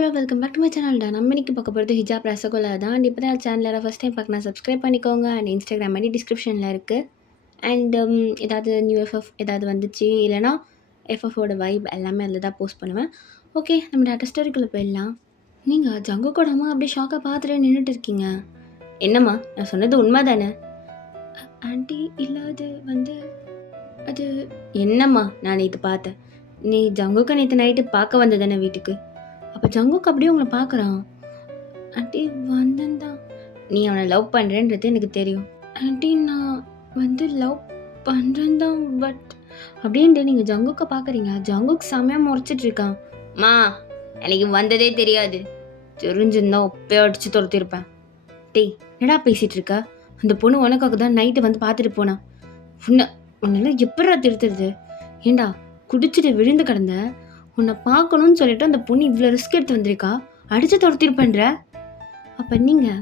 Hello welcome back to my சேனல்டா. நம்ம இன்னைக்கு பார்க்க போகிறது ஹிஜாப் ரசகுல்லா தான். அண்ட் இப்போ தான் சேனலில் ஃபஸ்ட் டைம் பார்க்கணும், சப்ஸ்கிரைப் பண்ணிக்கோங்க. அண்ட் இன்ஸ்டாகிராம் ஐடி டிஸ்கிரிப்ஷனில் இருக்குது. அண்ட் ஏதாவது நியூ எஃப்எஃப் ஏதாவது வந்துச்சு இல்லைனா எஃப்எஃபோட வைப் எல்லாமே அதில் தான் போஸ்ட் பண்ணுவேன். ஓகே, நம்ம டேட்டா ஸ்டோரிக்குள்ளே போயிடலாம். நீங்கள் ஜங்குக்கோட அம்மா அப்படியே ஷாக்காக பார்த்துட்டு நின்றுட்டு இருக்கீங்க. என்னம்மா, நான் சொன்னது உண்மை தானே? ஆண்டி இல்லாது அது என்னம்மா, நான் நேற்று பார்த்தேன். நீ ஜங்குக்கை நேற்று நைட்டு பார்க்க வந்ததானே வீட்டுக்கு? அப்போ ஜங்குக் அப்படியே உங்களை பார்க்குறான். ஆண்டி வந்தேன்தான். நீ அவனை லவ் பண்ணுறேன்றது எனக்கு தெரியும். ஆண்டி நான் லவ் பண்ணுறேன் தான், பட் அப்படின்ட்டு நீங்கள் ஜங்குக்கை பார்க்குறீங்க. ஜங்குக் செம்மையாக முறைச்சிட்டு இருக்கான். மா, எனக்கு வந்ததே தெரியாது, தெரிஞ்சிருந்தா ஒப்பையோ அடிச்சு துரத்திருப்பேன். டேய், என்னடா பேசிகிட்டு இருக்க? அந்த பொண்ணு உனக்காக தான் நைட்டு வந்து பார்த்துட்டு போனா. உன்னெல்லாம் எப்படா திருத்துறது? ஏண்டா குடிச்சிட்டு விழுந்து கிடந்த, உன்னை பார்க்கணும்னு சொல்லிட்டு அந்த பொண்ணு இவ்வளோ ரிஸ்க் எடுத்து வந்திருக்கா, அடித்து துரத்திருப்பேன்ற. அப்போ நீங்கள்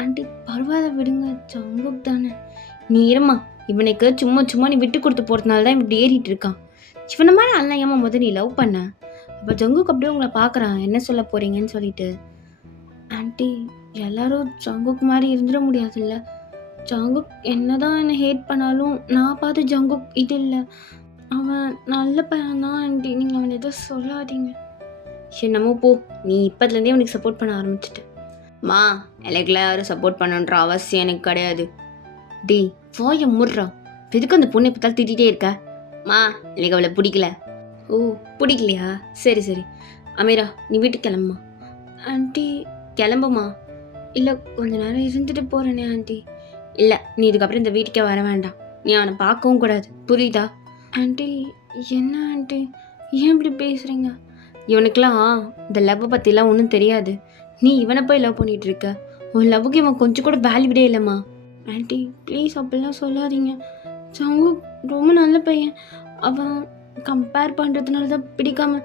ஆண்டி பரவாயில்ல விடுங்க, ஜங்குக் தானே. நீ இருமா, இவனுக்கு சும்மா நீ விட்டு கொடுத்து போகிறதுனால தான் இப்படி ஏறிட்டு இருக்கான். இவனை மாதிரி அல்ல ஏமா முதல் நீ லவ் பண்ண. அப்போ ஜங்குக் அப்படியே உங்களை பார்க்குறான், என்ன சொல்ல போகிறீங்கன்னு சொல்லிட்டு. ஆண்டி எல்லாரும் ஜங்குக் மாதிரி இருந்துட முடியாதுல்ல. ஜங்குக் என்னதான் என்னை ஹேட் பண்ணாலும் நான் பார்த்து ஜங்குக் இது இல்லை, அவன் நல்ல பையன் தான் ஆண்டி. நீங்கள் அவன் எதுவும் சொல்லாதீங்க. என்னமோ போ, நீ இப்போதுலேருந்தே அவனுக்கு சப்போர்ட் பண்ண ஆரம்பிச்சிட்டேன். மா, எனக்குலாம் யாரும் சப்போர்ட் பண்ணணுன்ற அவசியம் எனக்கு கிடையாது. டி வாய முடுறா, எதுக்கு அந்த பொண்ணை பார்த்தாலும் திட்டிகிட்டே இருக்க? மா, எனக்கு அவளை பிடிக்கல. ஓ, பிடிக்கலையா? சரி அமீரா, நீ வீட்டுக்கு கிளம்புமா. ஆண்டி கிளம்புமா. இல்லை, கொஞ்ச நேரம் இருந்துட்டு போகிறேனே ஆண்டி. இல்லை, நீ இதுக்கப்புறம் இந்த வீட்டுக்கே வர வேண்டாம். நீ அவனை பார்க்கவும் கூடாது, புரியுதா? ஆண்டி என்ன ஆண்டி, ஏன் இப்படி பேசுகிறீங்க? இவனுக்கெல்லாம் இந்த லவ் பற்றிலாம் ஒன்றும் தெரியாது. நீ இவனை போய் லவ் பண்ணிகிட்டு இருக்க. உன் லவ்வுக்கு இவன் கொஞ்சம் கூட வேல்யூடே இல்லைம்மா. ஆண்டி ப்ளீஸ் அப்படிலாம் சொல்லாதீங்க. ஜங்குக் ரொம்ப நல்ல பையன். அவன் கம்பேர் பண்ணுறதுனால தான் பிடிக்காம.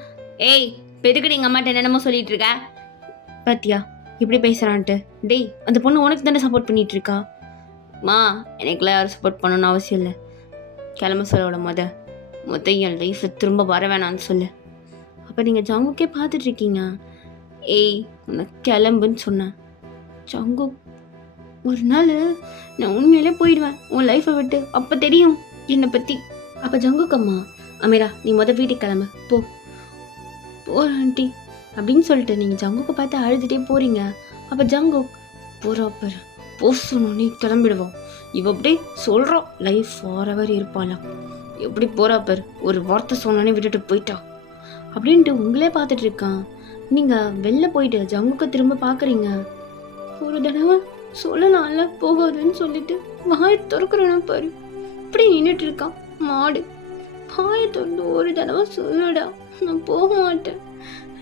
ஏய், எதுக்கு நீங்கள் அம்மாட்ட என்னென்னமோ சொல்லிட்டு இருக்க? பாத்தியா இப்படி பேசுகிறான்ட்டு? டேய், அந்த பொண்ணு உனக்கு தானே சப்போர்ட் பண்ணிகிட்டு இருக்கா. மா, எனக்குலாம் யாரும் சப்போர்ட் பண்ணணும்னு அவசியம் இல்லை. கிளம்ப சொல்லோட மொத்த என் லைஃப்பை திரும்ப வர வேணான்னு சொல்லு. அப்போ நீங்கள் ஜங்குக்கே பார்த்துட்ருக்கீங்க. ஏய், உனக்கு கிளம்புன்னு சொன்னேன். ஜங்குக், ஒரு நாள் நான் உண்மையிலே போயிடுவேன் உன் லைஃப்பை விட்டு, அப்போ தெரியும் என்னை பற்றி. அப்போ ஜங்குக் அம்மா, அமீரா நீ வீட்டுக்கு கிளம்பு போ ஆண்டி அப்படின்னு சொல்லிட்டு நீங்கள் ஜங்குக்கை பார்த்து அழுதுகிட்டே போகிறீங்க. அப்போ ஜங்குக் போகிறப்ப போ சொன்னோன்னே கிளம்பிடுவோம். இவ அப்படியே சொல்கிறோம் லைஃப் ஃபாரெவர் இருப்பாளாம். எப்படி போகிறாப்பர், ஒரு வார்த்தை சொன்னோன்னே விட்டுட்டு போயிட்டா அப்படின்ட்டு உங்களே பார்த்துட்டு இருக்கான். நீங்கள் வெளில போயிட்டு ஜங்குக்கை திரும்ப பார்க்குறீங்க. ஒரு தடவை சொல்லலாம்ல போகாதுன்னு சொல்லிட்டு வாயை திறக்கிறேன்னா பாரு, இப்படி நின்றுட்டு இருக்கான் மாடு. வாயை திறந்து ஒரு தடவை சொல்லடா, நான் போக மாட்டேன்,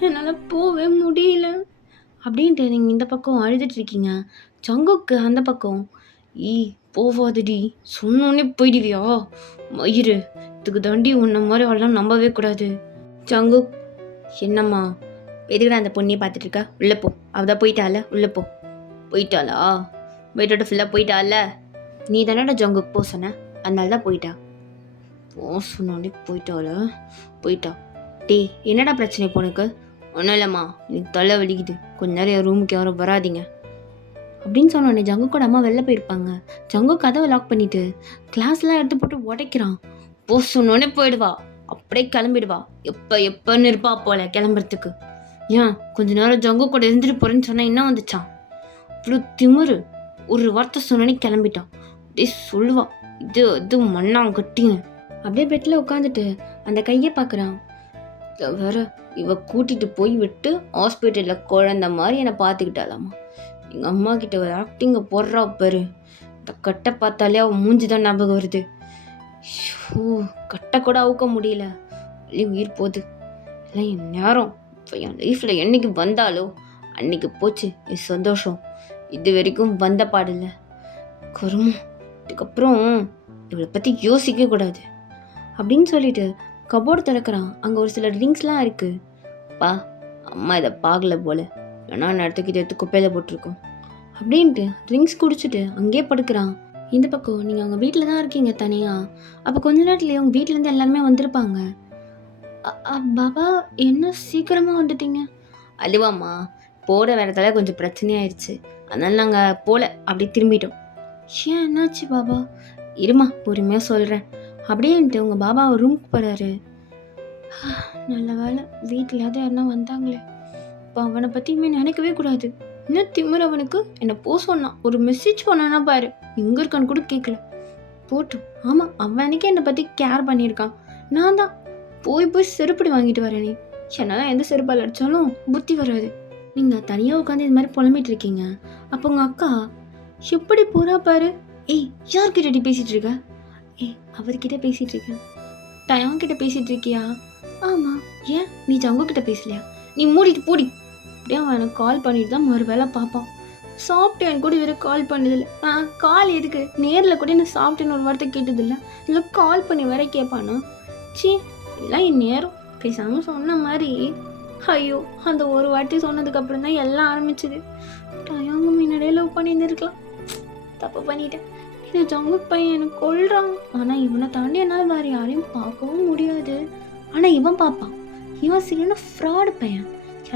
என்னால் போகவே முடியல அப்படின்ட்டு நீங்கள் இந்த பக்கம் அழுதுட்டு இருக்கீங்க. ஜங்குக்கு அந்த பக்கம், போவாதடி, சொன்னோன்னே போயிடுவியா மயிறு, இதுக்கு தாண்டி உன்ன மாதிரி அவெல்லாம் நம்பவே கூடாது. ஜங்குக், என்னம்மா எதுக்குடா அந்த பொண்ணையே பார்த்துட்டு இருக்கா? உள்ளே போ, அவதான் போயிட்டால, உள்ளே போ. போயிட்டாளா? போயிட்டோட ஃபுல்லாக போயிட்டால. நீ தானடா ஜங்குக் போ சொன்ன, அதனால தான் போயிட்டா. போ சொன்னோன்னே போயிட்டா. டேய், என்னடா பிரச்சனை பொண்ணுக்கு? ஒன்றும் இல்லைம்மா, எனக்கு தலை வலிக்குது, கொஞ்ச நேரம் என் ரூமுக்கு யாரும் வராதிங்க அப்படின்னு சொன்னோடனே ஜங்குக்கோட அம்மா வெளில போயிருப்பாங்க. ஜங்குக் கதவை லாக் பண்ணிட்டு கிளாஸ்லாம் எடுத்து போட்டு உடைக்கிறான். போ சொன்னோடனே போயிடுவா, அப்படியே கிளம்பிடுவா. எப்பன்னு இருப்பா போல கிளம்புறதுக்கு. ஏன் கொஞ்ச நேரம் ஜங்குக் கூட இருந்துட்டு போறேன்னு சொன்னா என்ன வந்துச்சான்? இவ்வளோ திமிரு, ஒரு வார்த்தை சொன்னோன்னே கிளம்பிட்டான். அப்படியே சொல்லுவா இது மண்ணாங்கட்டின்னு. அப்படியே பெட்டில் உட்காந்துட்டு அந்த கையை பார்க்குறான். வேற இவ கூட்டிட்டு போய் விட்டு ஹாஸ்பிட்டலில் குழந்த மாதிரி என்னை பார்த்துக்கிட்டாலாமா. எங்கள் அம்மா கிட்ட ஒரு ஆக்டிங்கை போடுறா பாரு. இந்த கட்டை பார்த்தாலே அவன் மூஞ்சி தான் ஞாபகம் வருது. கட்டை கூட அவுக்க முடியல, உயிர் போகுது. இல்லை என் நேரம் இப்போ என் லைஃப்பில் என்னைக்கு வந்தாலோ அன்னைக்கு போச்சு என் சந்தோஷம். இது வரைக்கும் வந்த பாடில்லை கருமம். இதுக்கப்புறம் இவளை பற்றி யோசிக்க கூடாது அப்படின்னு சொல்லிட்டு கபோர்டு திறக்கிறான். அங்கே ஒரு சில ட்ரிங்க்ஸ்லாம் இருக்குது. பா, அம்மா இதை பார்க்கல போல, ஏன்னா நேரத்துக்கு இதை எடுத்து குப்பையில் போட்டிருக்கோம் அப்படின்ட்டு ட்ரிங்க்ஸ் குடிச்சிட்டு அங்கேயே படுக்கிறான். இந்த பக்கம் நீங்கள் அவங்க வீட்டில் தான் இருக்கீங்க தனியாக. அப்போ கொஞ்ச நேரத்துலேயே உங்கள் வீட்டிலேருந்து எல்லாருமே வந்திருப்பாங்க. பாபா என்ன சீக்கிரமாக வந்துட்டீங்க? அதுவாம்மா, போகிற இடத்துல கொஞ்சம் பிரச்சனையாயிருச்சு. அதனால நாங்கள் போல அப்படியே திரும்பிட்டோம். ஏன் என்னாச்சு பாபா? இருமா பொறுமையாக சொல்கிறேன். அப்படின்ட்டு உங்கள் பாபா ரூமுக்கு போகிறாரு. நல்ல வேலை வீட்டில் யாருன்னா வந்தாங்களே. இப்போ அவனை பற்றி இனிமேல் நினைக்கவே கூடாது. இன்னும் திமிர் அவனுக்கு. என்னை போ சொன்னான். ஒரு மெசேஜ் பண்ணானா பாரு, எங்கே இருக்கான்னு கூட கேட்கல. போட்டும். ஆமாம், அவனுக்கே என்னை பற்றி கேர் பண்ணியிருக்கான். நான் தான் போய் செருப்படி வாங்கிட்டு வரேன். நீ என்னால் எந்த செருப்பால் அடித்தாலும் புத்தி வராது. நீங்கள் தனியாக உட்காந்து இது மாதிரி புலம்பிட்டு இருக்கீங்க. அப்போ உங்கள் அக்கா எப்படி போகிறா பாரு. ஏய், யார்கிட்ட பேசிகிட்டு இருக்க? ஏய், அவர்கிட்ட பேசிகிட்டு இருக்கேன். டயங்கிட்ட பேசிகிட்டு இருக்கியா? ஆமாம். ஏன் நீ ஜங்குக்கிட்ட பேசலையா? நீ மூடிட்டு போடி. அப்படியே அவன் எனக்கு கால் பண்ணிட்டு தான் மறு வேலை பார்ப்பான். சாப்பிட்டேன் கூட இவரை கால் பண்ணதில்லை. கால் எதுக்கு? நேரில் கூட நான் சாப்பிட்டேன்னு ஒரு வார்த்தை கேட்டதில்லை. இல்லை கால் பண்ணி வேற கேட்பானா? சி, எல்லாம் என் நேரம். பேசாமல் சொன்ன மாதிரி. ஐயோ, அந்த ஒரு வாட்டி சொன்னதுக்கப்புறம் தான் எல்லாம் ஆரம்பிச்சுது. டயங்க முன்னாடியே லவ் பண்ணியிருந்துருக்கலாம். தப்பு பண்ணிட்டேன். இந்த ஜங்கு பையன் எனக்கு கொள்றான். ஆனால் இவனை தாண்டி என்னால் வேறு யாரையும் பார்க்கவும் முடியாது. ஆனால் இவன் பார்ப்பான். இவன் சரியான ஃப்ராடு பையன்.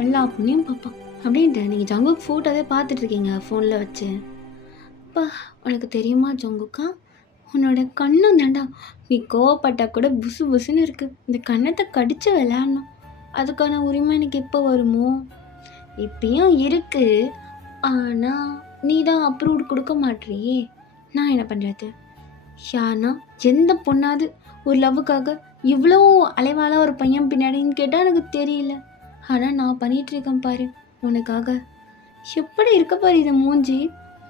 எல்லா பொண்ணையும் பார்ப்பான். அப்படின்ட்டு நீங்கள் ஜங்குக்கு ஃபோட்டோவே பார்த்துட்ருக்கீங்க ஃபோனில் வச்சு. அப்பா, உனக்கு தெரியுமா ஜங்குக்கா, உன்னோட கண்ணும் தாண்டா. நீ கோவப்பட்டா கூட புசு புசுன்னு இருக்குது. இந்த கண்ணத்தை கடித்து விளையாடணும். அதுக்கான உரிமை எனக்கு எப்போ வருமோ? இப்பயும் இருக்குது. ஆனால் நீ தான் அப்ரூவ்டு கொடுக்க மாட்டேறியே. நான் என்ன பண்ணுறது? யானா எந்த பொண்ணாவது ஒரு லவ்வுக்காக இவ்வளோ அலைவாளாக ஒரு பையன் பின்னாடின்னு கேட்டால் எனக்கு தெரியல. ஆனால் நான் பண்ணிகிட்ருக்கேன் பாரு உனக்காக. எப்படி இருக்க பாரு இது மூஞ்சி.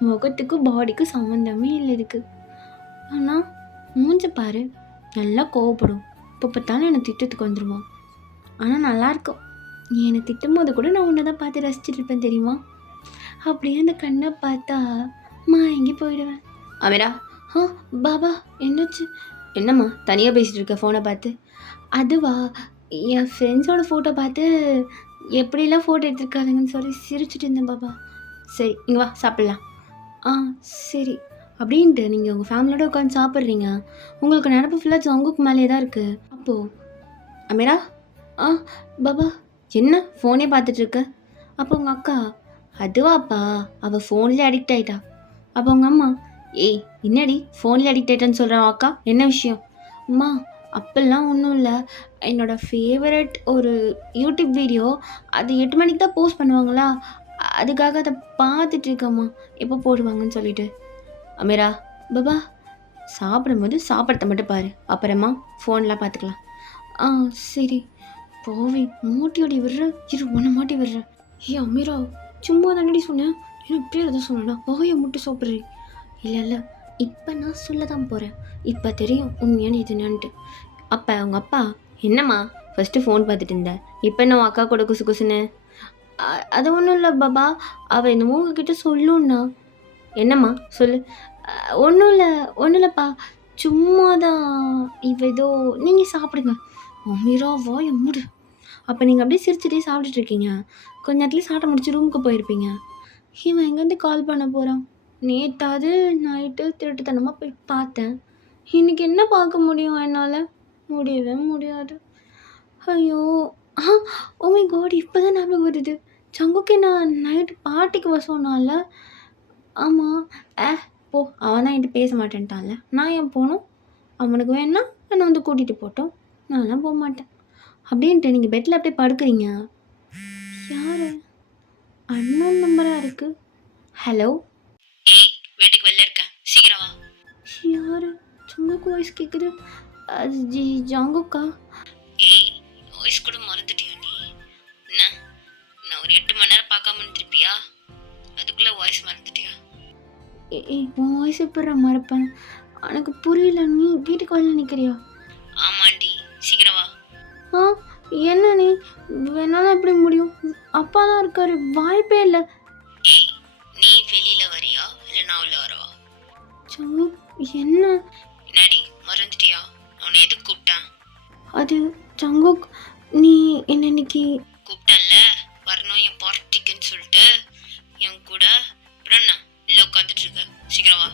முகத்துக்கு பாடிக்கு சம்மந்தமே இல்லை இருக்குது. ஆனால் மூஞ்சி பாரு, நல்லா கோவப்படும். இப்போ பார்த்தாலும் என்னை திட்டத்துக்கு வந்துடுவான். ஆனால் நல்லாயிருக்கும். நீ என்னை திட்டும் போது கூட நான் உன்னை தான் பார்த்து ரசிச்சுட்டு இருப்பேன் தெரியுமா? அப்படியே அந்த கண்ணை பார்த்தா எங்கே போயிடுவேன். அமீரா, பாபா என்னாச்சு? என்னம்மா தனியாக பேசிகிட்டு இருக்க ஃபோனை பார்த்து? அதுவா, என் ஃப்ரெண்ட்ஸோட ஃபோட்டோ பார்த்து எப்படிலாம் ஃபோட்டோ எடுத்துருக்காருங்கன்னு சொல்லி சிரிச்சுட்டு இருந்தேன் பாபா. சரி, இங்கே வா சாப்பிட்லாம். சரி. அப்படின்ட்டு நீங்கள் உங்கள் ஃபேமிலியோட உட்காந்து சாப்பிட்றீங்க. உங்களுக்கு நினப்பு ஃபுல்லாக ஜங்குக்கு மேலே தான் இருக்குது. அப்போது அமீரா, பாபா என்ன ஃபோனே பார்த்துட்ருக்க? அப்போ உங்கள் அக்கா, அதுவாப்பா அவள் ஃபோன்லேயே அடிக்ட் ஆகிட்டா. அப்போ உங்கள் அம்மா, ஏய் என்னடி ஃபோன்லேயே அடிக்ட் ஆகிட்டான்னு சொல்கிறான் அக்கா, என்ன விஷயம்? அம்மா அப்பெல்லாம் ஒன்றும் இல்லை. என்னோடய ஃபேவரட் ஒரு யூடியூப் வீடியோ அது 8 மணிக்கு தான் போஸ்ட் பண்ணுவாங்களா, அதுக்காக அதை பார்த்துட்ருக்கம்மா எப்போ போடுவாங்கன்னு சொல்லிட்டு. அமீரா, பாபா சாப்பிடும்போது சாப்பிட்றத மட்டும் பாரு, அப்புறமா ஃபோன்லாம் பார்த்துக்கலாம். சரி. போவி மாட்டியோடி விடுற. இரு உன்னை மாட்டி விடுறேன். அமீரா, சும்மா தானடி சொன்னேன். என்ன இப்படியே எதாவது சொன்னா வாயை மட்டும் சாப்பிட்றேன். இல்லை இப்போ நான் சொல்ல தான் போகிறேன். இப்போ தெரியும் உண்மையான இது என்னன்ட்டு. அப்போ அவங்க அப்பா, என்னம்மா ஃபஸ்ட்டு ஃபோன் பார்த்துட்டு இருந்தேன், இப்போ என்ன அக்கா கூட குசு குசுன்னு? அது ஒன்றும் இல்லை பாபா, அவள் என்னமோ உங்ககிட்ட சொல்லுன்னா. என்னம்மா சொல்லு? ஒன்றும் இல்லைப்பா, சும்மா தான். இவ ஏதோ நீங்கள் சாப்பிடுங்க. அமீரா வாயை மூடு. அப்போ நீங்கள் அப்படியே சிரிச்சுட்டே சாப்பிட்டுட்ருக்கீங்க. கொஞ்ச நேரத்துலேயே சாப்பிட முடிச்சு ரூமுக்கு போயிருப்பீங்க. இவன் எங்கேருந்து கால் பண்ண போகிறான்? நேற்றாவது நைட்டு திருட்டுத்தனமாக போய் பார்த்தேன். இன்றைக்கி என்ன பார்க்க முடியும் என்னால்? முடியவே முடியாது. ஐயோ, ஓ மை காட், இப்போ தான் ஞாபகம் வருது. ஜங்குக்கு நான் நைட்டு பார்ட்டிக்கு வர சொன்னால. ஆமாம். போ, அவன் தான் என்கிட்ட பேச மாட்டேன்ட்டான்ல, நான் ஏன் போகணும்? அவனுக்கு வேணா என்னை வந்து கூட்டிகிட்டு போட்டோம், நான்லாம் போக மாட்டேன். அப்படின்ட்டு நீங்கள் பெட்டில் அப்படியே படுக்கிறீங்க. யார்? அண்ணன் நம்பராக இருக்குது. ஹலோ, ஏய் வீட்டுக்கு வெளில இருக்கேன், சீக்கிரம் வா. யார்? ஜங்குக்கு வாய்ஸ் கேட்குது. அது ஜங்குக்கா. ஏய், வாய்ஸ் கூட மறந்துட்டியா நீ? என்ன, நான் ஒரு 8 மணி நேரம் பார்க்காம இருந்திருப்பியா? அதுக்குள்ளே வாய்ஸ் மறந்துட்டியா? ஏய், உன் வாய்ஸ் எப்போ மறப்பேன்? எனக்கு புரியல. நீ வீட்டுக்கு வெளில நிற்கிறியா? ஆமாண்டி, சீக்கிரம் வா. என்ன நீ? வேணாலும் எப்படி முடியும்? அப்பா தான் இருக்காரு, வாய்ப்பே இல்லை. ஏய், நீ வெளியில வரியா இல்லை நான் உள்ள வரவா? என்ன என்னடி மறந்துட்டியா? உன்னை எதுக்கு கூப்பிட்டேன்? அது ஜங்குக், நீ என்ன இன்னைக்கு கூப்பிட்டேன்ல வரணும் என் பார்ட்டிக்குன்னு சொல்லிட்டு என் கூட. அப்புறம் என்ன இல்லை உட்காந்துட்டு இருக்க, சீக்கிரம் வா.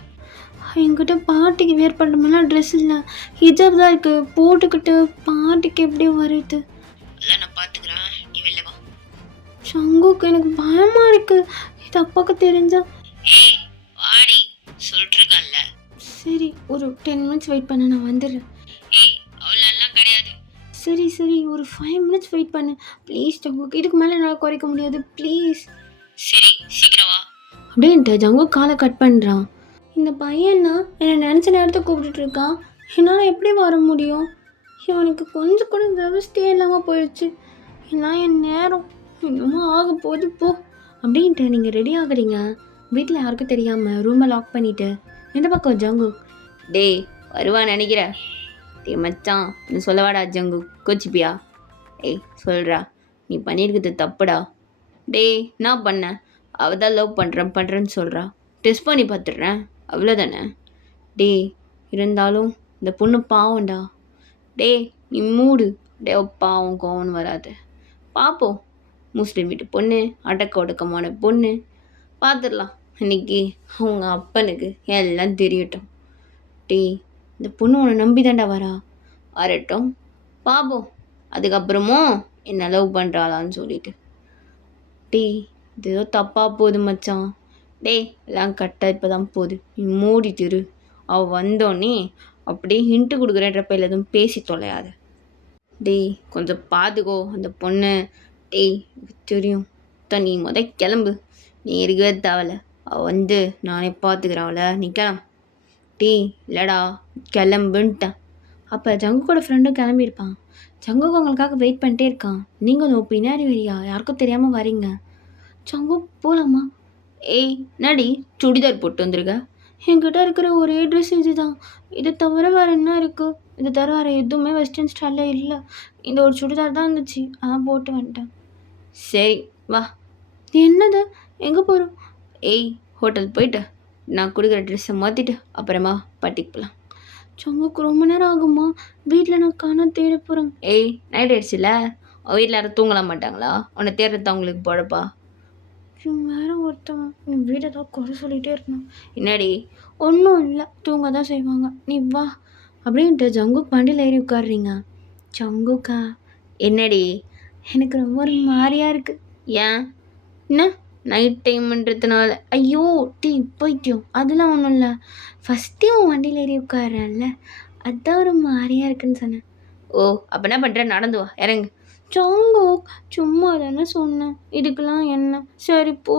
என்கிட்ட பார்ட்டிக்கு வேர் பண்ணுற மாதிரிலாம் ட்ரெஸ் இல்லை, ஹிஜாப் தான் இருக்குது. போட்டுக்கிட்டு பார்ட்டிக்கு எப்படி வருது? இல்லை நான் பார்த்துக்கிறேன், நீ வெளில வா. சங்குக்கு எனக்கு பயமா இருக்கு. இது அப்பாவுக்கு தெரிஞ்சா. ஏய் வாடி சொல்லிருக்கேன்ல. சரி ஒரு 10 மினிட்ஸ் வெயிட் பண்ண, நான் வந்துடுறேன். ஏய் அவ்வளோலாம் கிடையாது. சரி சரி ஒரு 5 மினிட்ஸ் வெயிட் பண்ணு ப்ளீஸ் ஜங்குக். இதுக்கு மேலே என்னால் குறைக்க முடியாது ப்ளீஸ். சரி சீக்கிரம் வா. அப்படின்ட்டு ஜங்குக் காலை கட் பண்ணுறான். இந்த பையன்னா என்னை நினச்ச நேரத்துக்கு கூப்பிட்டுட்டு இருக்கான். என்னால் எப்படி வர முடியும்? இவனுக்கு கொஞ்சம் கூட விவசாயே இல்லாமல் போயிடுச்சு. எல்லாம் என் நேரம் இன்னும் ஆக போகுது போ. அப்படின்ட்டு நீங்கள் ரெடி ஆகுறீங்க. வீட்டில் யாருக்கும் தெரியாமல் ரூமை லாக் பண்ணிவிட்டு இந்த பக்கம் ஜங்குக். டேய் வருவான்னு நினைக்கிற? டேய் மச்சான் நீ சொல்லவாடா ஜங்கு கோச்சிப்பியா? ஏய் சொல்கிறா நீ பண்ணியிருக்கிறது தப்புடா. டேய் நான் பண்ணேன், அவள் தான் லவ் பண்ணுறேன்னு சொல்கிறா. டெஸ்ட் பண்ணி பார்த்துட்றேன் அவ்வளோதானே. டேய் இருந்தாலும் இந்த பொண்ணு பாவம்டா. டேய் நீ மூடு. டே பாவம் கோவம்னு வராது. பார்ப்போம். முஸ்லீம் வீட்டு பொண்ணு, அடக்க ஒடுக்கமான பொண்ணு, பார்த்துடலாம். இன்னைக்கு அவங்க அப்பனுக்கு எல்லாம் தெரியட்டும். டேய் இந்த பொண்ணு உன்னை நம்பி தாண்டா வரா. வரட்டும் பார்ப்போம். அதுக்கப்புறமும் என்ன லவ் பண்ணுறாளான்னு சொல்லிட்டு. டேய் இது ஏதோ தப்பாக போகுது மச்சான். டேய் எல்லாம் கரெக்டாக இப்போ தான் போகுது. நீ மூடிட்டிரு. அவள் வந்தோடனே அப்படியே ஹிண்ட்டு கொடுக்குறேன்றப்ப இல்லை எதுவும் பேசி தொலையாது. டேய் கொஞ்சம் பார்த்துக்கோ அந்த பொண்ணு. டேய் தெரியும் நீ கிளம்பு. நீ இருக்கவே தேவையில்ல. அவள் வந்து நானே பார்த்துக்கிறேன் அவளை. நீ கிளம்பு. டேய் இல்லைடா கிளம்புன்ட்டேன். அப்போ ஜங்குக்கோட ஃப்ரெண்டும் கிளம்பியிருப்பான். ஜங்குக்கு உங்களுக்காக வெயிட் பண்ணிட்டே இருக்கான். நீங்களும் பின்னாடி வரியா யாருக்கும் தெரியாமல் வரீங்க. ஜங்கு போகலாமா? ஏய் நடி சுடிதார் போட்டு வந்துருக்க. என்கிட்ட இருக்கிற ஒரே ட்ரெஸ் இது தான். இதை தவிர வேறு என்ன இருக்குது? இதை தவிர வேறு எதுவுமே வெஸ்டர்ன் ஸ்டைலில் இல்லை. இந்த ஒரு சுடிதார் தான் இருந்துச்சு, அதான் போட்டு வந்துட்டேன். சரி வா. என்னது எங்கே போகிறோம்? ஏய் ஹோட்டல் போயிட்டு நான் கொடுக்குற ட்ரெஸ்ஸை மாற்றிட்டு அப்புறமா பட்டிக்கு போகலாம். ஜங்குக்கு ரொம்ப நேரம் ஆகுமா? வீட்டில் நான் காண தேட போகிறேன். ஏய் நைட் ஆயிடுச்சுல, வீட்டில் யாரும் தூங்கலாம் மாட்டாங்களா? உன்னை தேடுறது அவங்களுக்கு போடப்பா. வேற ஒருத்தவன் என் வீட்டை தான் குறை சொல்லிகிட்டே இருந்தான். என்னடி? ஒன்றும் இல்லை, தூங்க தான் செய்வாங்க, நீ வா. அப்படின்ட்டு ஜங்குக் வண்டியில் ஏறி உட்காடுறீங்க. ஜங்குக்கா என்னடி? எனக்கு ரொம்ப ஒரு மாதிரியாக இருக்குது. ஏன்? என்ன நைட் டைம்ன்றதுனால? ஐயோ டீ போய்ட்டியும், அதெல்லாம் ஒன்றும் இல்லை. ஃபஸ்ட்டே உன் வண்டியில் ஏறி உட்காடுறேன்ல, அதுதான் ஒரு மாதிரியாக இருக்குன்னு சொன்னேன். ஓ அப்போ என்ன பண்ணுற? நடந்து வா, இறங்கு. ஜங்குக் சும்மா தானே சொன்னேன், இதுக்கெல்லாம் என்ன? சரி போ.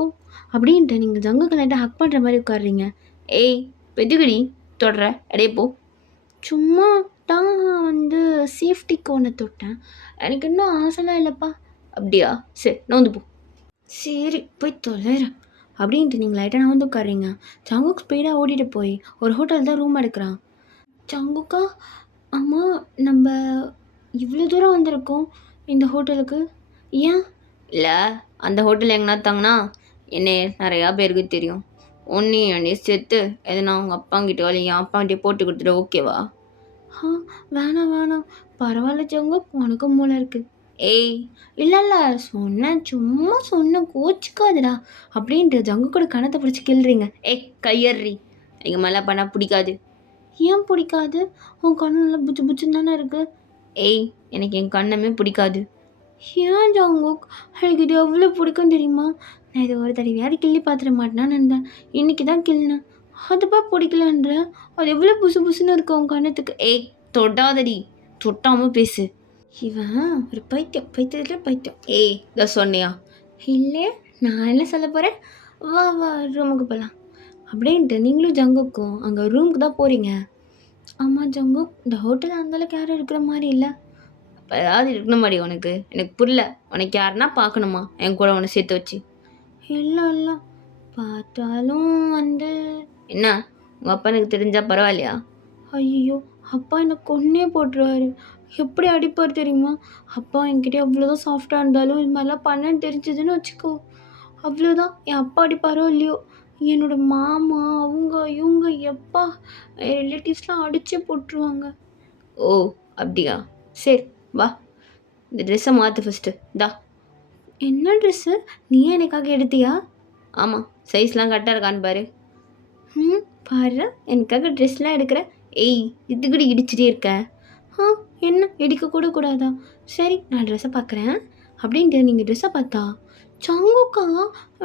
அப்படின்ட்டு நீங்கள் ஜங்குக்கு லைட்டாக ஹக் பண்ணுற மாதிரி உட்காடுறீங்க. ஏய் பெதுகுடி தொடுற அடையே போ. சும்மா தான் வந்து சேஃப்டிக்கு ஒன்று தொட்டேன், எனக்கு இன்னும் ஆசைலாம் இல்லைப்பா. அப்படியா? சரி நான் வந்து போ. சரி போய் தொலைறேன். அப்படின்ட்டு நீங்கள் லைட்டாக நான் வந்து உட்காடுறீங்க. ஜங்குக் ஸ்பீடாக ஓடிட்டு போய் ஒரு ஹோட்டல் தான் ரூம் எடுக்கிறான். ஜங்குக்கா அம்மா நம்ம இவ்வளோ தூரம் வந்திருக்கோம் இந்த ஹோட்டலுக்கு, ஏன்? இல்லை அந்த ஹோட்டல் எங்கன்னா தாங்கன்னா என்ன நிறையா பேருக்கு தெரியும். ஒன்றே சேர்த்து எதுனா அவங்க அப்பாங்கிட்ட இல்லை என் அப்பாங்கிட்டே போட்டு கொடுத்துட்டு ஓகேவா? வேணாம் வேணாம் பரவாயில்ல ஜங்குக், உனக்கும் மூளை இருக்குது. ஏய் இல்லை சொன்னேன், சும்மா சொன்னேன், கோச்சிக்காதுடா. அப்படின்ட்டு ஜங்குக்கோட கணத்தை பிடிச்சி கிள்றீங்க. ஏய் கையறி, எனக்கு மேலே பண்ணால் பிடிக்காது. ஏன் பிடிக்காது? உன் கண்ணு நல்லா புச்சு புச்சுன்னு தானே இருக்குது. ஏய் எனக்கு என் கண்ணமே பிடிக்காது. ஏன் ஜங்குக்? எனக்கு இது எவ்வளோ பிடிக்கும் தெரியுமா? நான் இது ஒரு தடவையாவது கிள்ளி பார்த்துட மாட்டேனான்னு இருந்தேன், இன்றைக்கி தான் கிள்ளினேன். அதுப்பா பிடிக்கலன்ற, அது எவ்வளோ புசு புசுன்னு இருக்கு உன் கண்ணத்துக்கு. ஏய் தொட்டாதடி, தொட்டாமல் பேசு. இவன் ஒரு பைத்தியத்தில் பைத்தியம். ஏய் இதை சொன்னியா? இல்லை நான் என்ன சொல்ல போகிறேன், வா வா ரூமுக்கு போகலாம். அப்படின்ட்டு நீங்களும் ஜங்குக்கும் அங்கே ரூமுக்கு தான் போகிறீங்க. ஆமாம் ஜங்குக், இந்த ஹோட்டலில் அந்தளவுக்கு யாரும் இருக்கிற மாதிரி இல்லை. அப்போ ஏதாவது இருக்கணும் மாதிரி உனக்கு? எனக்கு புரியல. உனக்கு யாருன்னா பார்க்கணுமா என் கூட உன்னை சேர்த்து வச்சு? இல்லை பார்த்தாலும் வந்து என்ன உங்கள் அப்பா எனக்கு தெரிஞ்சால் பரவாயில்லையா? ஐயோ அப்பா என்னை கொன்னே போட்டுருவாரு. எப்படி அடிப்பார் தெரியுமா? அப்பா என்கிட்ட எவ்வளோதான் சாஃப்டாக இருந்தாலும் இது மாதிரிலாம் பண்ணேன்னு தெரிஞ்சதுன்னு வச்சுக்கோ, அவ்வளோதான். என் அப்பா அடிப்பாரோ இல்லையோ, என்னோடய மாமா அவங்க இவங்க எப்பா என் ரிலேட்டிவ்ஸ்லாம் அடிச்சே போட்டுருவாங்க. ஓ அப்படியா? சரி வா, இந்த ட்ரெஸ்ஸை மாற்று ஃபஸ்ட்டு. தா. என்ன ட்ரெஸ்ஸு? நீ எனக்காக எடுத்தியா? ஆமாம், சைஸ்லாம் கரெக்டாக இருக்கான்னு பாரு. பாரு எனக்காக ட்ரெஸ்லாம் எடுக்கிற. ஏய் இதுக்குடி இடிச்சிட்டே இருக்க. என்ன இடிக்க கூட கூடாதா? சரி நான் ட்ரெஸ்ஸை பார்க்குறேன். அப்படின்ட்டு நீங்கள் ட்ரெஸ்ஸை பார்த்தா சங்குக்கா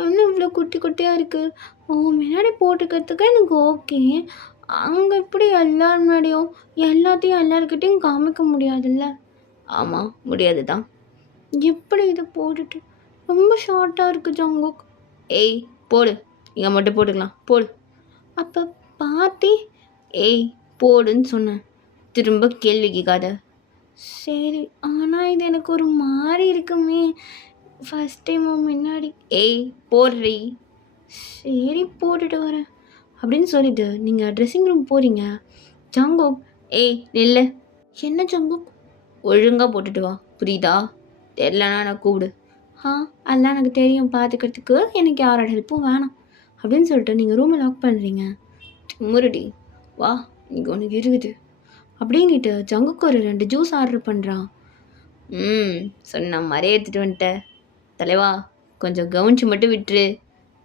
என்ன இவ்வளோ குட்டி குட்டியாக இருக்குது? ஓ, முன்னாடி போட்டுக்கிறதுக்கு எனக்கு ஓகே. அங்கே எப்படி எல்லார் முன்னாடியும் எல்லாத்தையும் எல்லாருக்கிட்டையும் காமிக்க முடியாதுல்ல? ஆமாம், முடியாது தான். எப்படி இதை போட்டுட்டு ரொம்ப ஷார்ட்டாக இருக்குது ஜங்குக். ஏய் போடு, இங்கே மட்டும் போட்டுக்கலாம் போடு. அப்போ பாத்தி. ஏய் போடுன்னு சொன்னேன், திரும்ப கேள்வி கேட்காத. சரி, ஆனால் இது எனக்கு ஒரு மாதிரி இருக்குமே, ஃபஸ்ட் டைம் முன்னாடி. ஏய் போடுறி. சரி, போட்டுட்டு வரேன் அப்படின்னு சொல்லிட்டு நீங்கள் ட்ரெஸ்ஸிங் ரூம் போகிறீங்க. ஜங்குக். ஏய் நில்லு, என்ன ஜங்குக்? ஒழுங்காக போட்டுட்டு வா, புரியுதா? தெரிலனா நான் கூப்பிடு. அதெல்லாம் எனக்கு தெரியும், பார்த்துக்கிறதுக்கு எனக்கு யாரோட ஹெல்ப்பும் வேணாம் அப்படின்னு சொல்லிட்டு நீங்கள் ரூமை லாக் பண்ணுறீங்க. முருடி வா, இங்கே உனக்கு இருக்குது. அப்படின்ட்டு ஜங்குக்கு ஒரு 2 ஜூஸ் ஆர்டர் பண்ணுறான். சொன்ன மாதிரியே எடுத்துகிட்டு வந்துட்டேன் தலைவா, கொஞ்சம் கவனிச்சு மட்டும் விட்டுரு.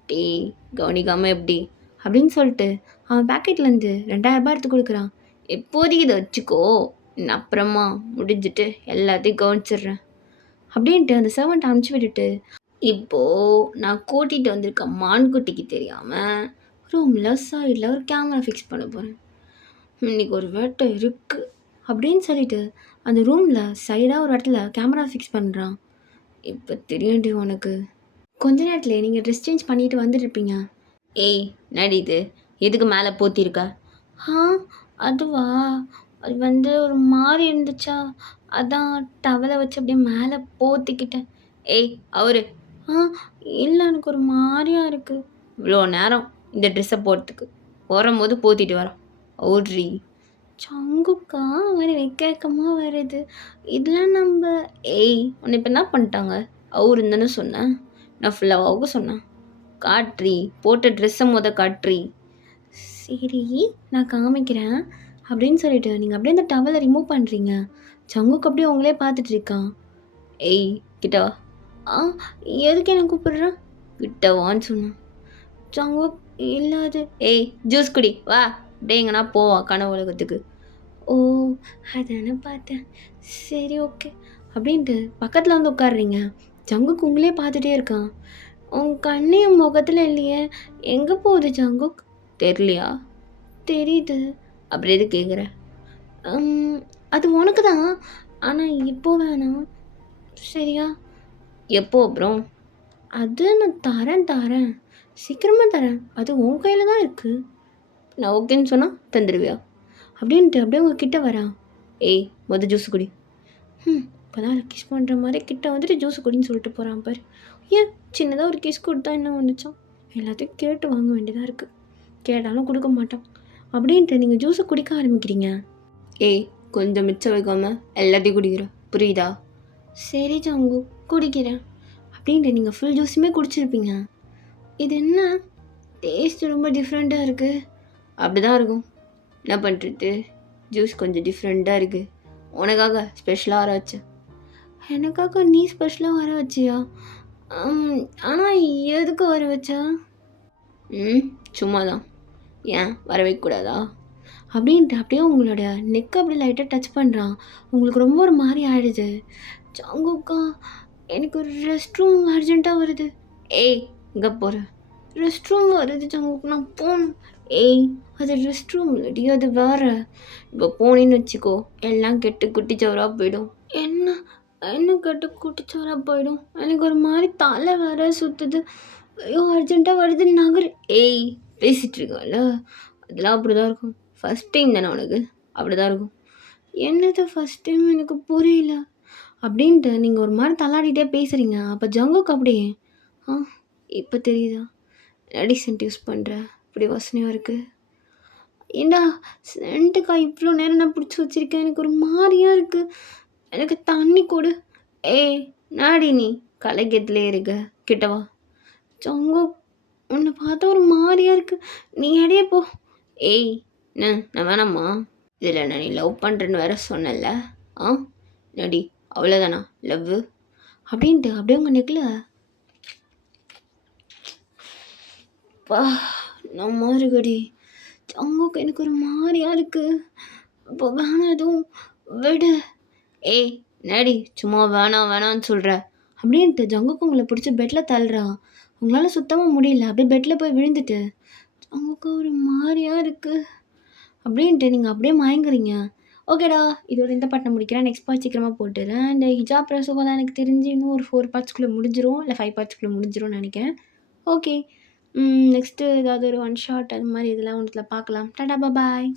டேய் கவனிக்காமல் எப்படி அப்படின்னு சொல்லிட்டு அவன் பேக்கெட்லேருந்து 2000 ரூபாய் எடுத்து கொடுக்குறான். எப்போதைக்கு இதை வச்சுக்கோ, நான் அப்புறமா முடிஞ்சிட்டு எல்லாத்தையும் கவனிச்சிடுறேன் அப்படின்ட்டு அந்த சர்வெண்ட் அனுப்பிச்சி விட்டுட்டு இப்போது நான் கூட்டிகிட்டு வந்திருக்க மான்குட்டிக்கு தெரியாமல் ரூமில் சைடில் ஒரு கேமரா ஃபிக்ஸ் பண்ண போகிறேன். இன்னைக்கு ஒரு வேட்டை இருக்குது அப்படின்னு சொல்லிட்டு அந்த ரூமில் சைடாக ஒரு இடத்துல கேமரா ஃபிக்ஸ் பண்ணுறான். இப்போ தெரியும்டி உனக்கு. கொஞ்ச நேரத்தில் நீங்கள் ட்ரெஸ் சேஞ்ச் பண்ணிட்டு வந்துட்டுருப்பீங்க. ஏய் நடிது, எதுக்கு மேலே போத்திருக்க? அதுவா, அது வந்து ஒரு மாதிரி இருந்துச்சா, அதான் டவலை வச்சு அப்படியே மேலே போத்திக்கிட்டேன். ஏய் அவரு. இல்லை, எனக்கு ஒரு மாதிரியா இருக்குது. இவ்வளோ நேரம் இந்த ட்ரெஸ்ஸை போகிறதுக்கு வரும்போது போத்திட்டு வரோம் ஓட்ரி. சங்குக்கா மாதிரி வெக்கமாக வருது இதெல்லாம் நம்ம. ஏய் உன்னை இப்போ என்ன பண்ணிட்டாங்க? அவரு தானே சொன்னேன், நான் ஃபுல்லாக சொன்னேன். காட்ரி போட்ட ட்ரெஸ்ஸை காட்ரி. சரி, நான் காமிக்கிறேன் அப்படின்னு சொல்லிட்டு நீங்கள் அப்படியே அந்த டவலை ரிமூவ் பண்ணுறீங்க. சங்குக்கு அப்படியே உங்களே பார்த்துட்டு இருக்கான். ஏய் கிட்டவா. எதுக்கு என்ன கூப்பிடுறேன்? கிட்டவான்னு சொன்னேன். சங்கு இல்லாது. ஏய் ஜூஸ் குடி வா, அப்படியே எங்கன்னா போவா கனவு உலகத்துக்கு. ஓ, அதானே பார்த்தேன். சரி ஓகே அப்படின்ட்டு பக்கத்தில் வந்து உட்காடுறீங்க. ஜங்குக்கு உங்களே பார்த்துட்டே இருக்கான். உன் கண்ணே என் முகத்தில் இல்லையே, எங்கே போகுது ஜங்குக்? தெரியலையா? தெரியுது. அப்படி எது கேட்குற? அது உனக்கு தான், ஆனால் இப்போ வேணாம் சரியா? எப்போ அப்புறம்? அது நான் தரேன் சீக்கிரமாக தரேன், அது உன் கையில் தான் இருக்குது. நான் ஓகேன்னு சொன்னால் தந்துடுவியா? அப்படின்ட்டு அப்படியே உங்கள் கிட்ட வரான். ஏய் ஜூஸ் குடி. இப்போ தான் கிஸ் பண்ணுற மாதிரி கிட்ட வந்துட்டு ஜூஸ் குடின்னு சொல்லிட்டு போகிறான் பாரு. ஏன் சின்னதாக ஒரு கிஸ் கொடுத்தா என்ன வந்துச்சான்? எல்லாத்தையும் கேட்டு வாங்க வேண்டியதாக இருக்குது, கேட்டாலும் கொடுக்க மாட்டான். அப்படின்ட்டு நீங்கள் ஜூஸை குடிக்க ஆரம்பிக்கிறீங்க. ஏய் கொஞ்சம் மிச்சம் வைக்காம எல்லாத்தையும் குடிக்கிற, புரியுதா? சரி ஜங்கு, குடிக்கிறேன் அப்படின்ட்டு நீங்கள் ஃபுல் ஜூஸுமே குடிச்சிருப்பீங்க. இது என்ன டேஸ்ட் ரொம்ப டிஃப்ரெண்ட்டாக இருக்குது? அப்படி தான் இருக்கும், என்ன பண்ணுறது, ஜூஸ் கொஞ்சம் டிஃப்ரெண்ட்டாக இருக்குது. உனக்காக ஸ்பெஷலாக வர வச்சேன். எனக்காக நீ ஸ்பெஷலாக வர வச்சியா? ஆனால் எதுக்கு வர வச்சா? சும்மா தான். ஏன் வர வைக்கக்கூடாதா? அப்படின்ட்டு அப்படியே உங்களோட நெக் அப்படி லைட்டாக டச் பண்ணுறான். உங்களுக்கு ரொம்ப ஒரு மாதிரி ஆயிடுது. ஜங்குக்கா, எனக்கு ஒரு ரெஸ்ட் ரூம் அர்ஜென்ட்டாக வருது. ஏய் இங்கே போகிற? ரெஸ்ட் ரூம் வருது ஜங்குக்கு, நான் போகணும். ஏய் அது ரெஸ்ட் ரூம் இல்லடி, அது வேறு. இப்போ போனேன்னு வச்சுக்கோ, எல்லாம் கெட்டு குட்டிச்சவராக போயிடும். என்ன கெட்டு குட்டிச்சவராக போயிடும்? எனக்கு ஒரு மாதிரி தலை வேற சுற்றுது. ஐயோ அர்ஜென்ட்டாக வருது, நகர். ஏய் பேசிகிட்டு இருக்கோம்ல, அதெல்லாம் அப்படி தான் இருக்கும். ஃபஸ்ட் டைம் தானே உனக்கு, அப்படி தான் இருக்கும். என்னது ஃபஸ்ட் டைம்? எனக்கு புரியல. அப்படின்ட்டு நீங்கள் ஒரு மாதிரி தள்ளாடிட்டே பேசுகிறீங்க. அப்போ ஜங்குக்கு அப்படியே இப்போ தெரியுதா ரெடி சென்ட் யூஸ் பண்ணுறேன், இப்படி வசனையாக இருக்குது. ஏண்டா சென்ட்டுக்கா இவ்வளோ நேரம் நான் பிடிச்சி வச்சுருக்கேன், எனக்கு ஒரு மாதிரியாக இருக்குது, எனக்கு தண்ணி கொடு. ஏய் நாடி நீ கலைக்கத்துலே இருக்க, கிட்டவா. ஜங்கு உன்னை பார்த்தா ஒரு மாதிரியாக இருக்குது, நீ இடையே போ. ஏய் நான் வேணாம்மா, இதில் நான் நீ லவ் பண்ணுறேன்னு வேற சொன்னல. நடி அவ்வளோதானா லவ்? அப்படின்ட்டு அப்படியே உங்கள் நெக்கில் நம்ம இருக்குடி. ஜங்குக்கு எனக்கு ஒரு மாதிரியாக இருக்குது, இப்போ வேணாம் எதுவும் விடு. ஏய் நடி, சும்மா வேணான்னு சொல்கிற, அப்படின்ட்டு ஜங்குக்கு உங்கள பிடிச்சி பெட்ல தள்ளுறான். உங்களால சுத்தமா முடியல. அப்படியே பெட்ல போய் விழுந்துட்டு, "ஜங்குக்கு ஒரு மாரியா இருக்கு" அப்படின்ட்டு நீங்க அப்படியே மயங்குறீங்க. ஓகேடா, இதோட இந்த பார்ட் நான் முடிக்கிறேன். நெக்ஸ்ட் பார்ட் சீக்கிரமா போட்டுறேன். அண்ட் ஹிஜாப் ரசகுல்லா எனக்கு தெரிஞ்சு இன்னும் ஒரு 4 பார்ட்ஸ்க்குள்ள முடிஞ்சிரும். இல்ல 5 பார்ட்ஸ்க்குள்ள முடிஞ்சிரும்னு நெனைக்கிறேன். ஓகே. நெக்ஸ்ட்டு ஏதாவது ஒரு ஒன் ஷாட் அது மாரி இதெல்லாம் ஒன்னுத்துல பார்க்கலாம். டாடா! பாய்.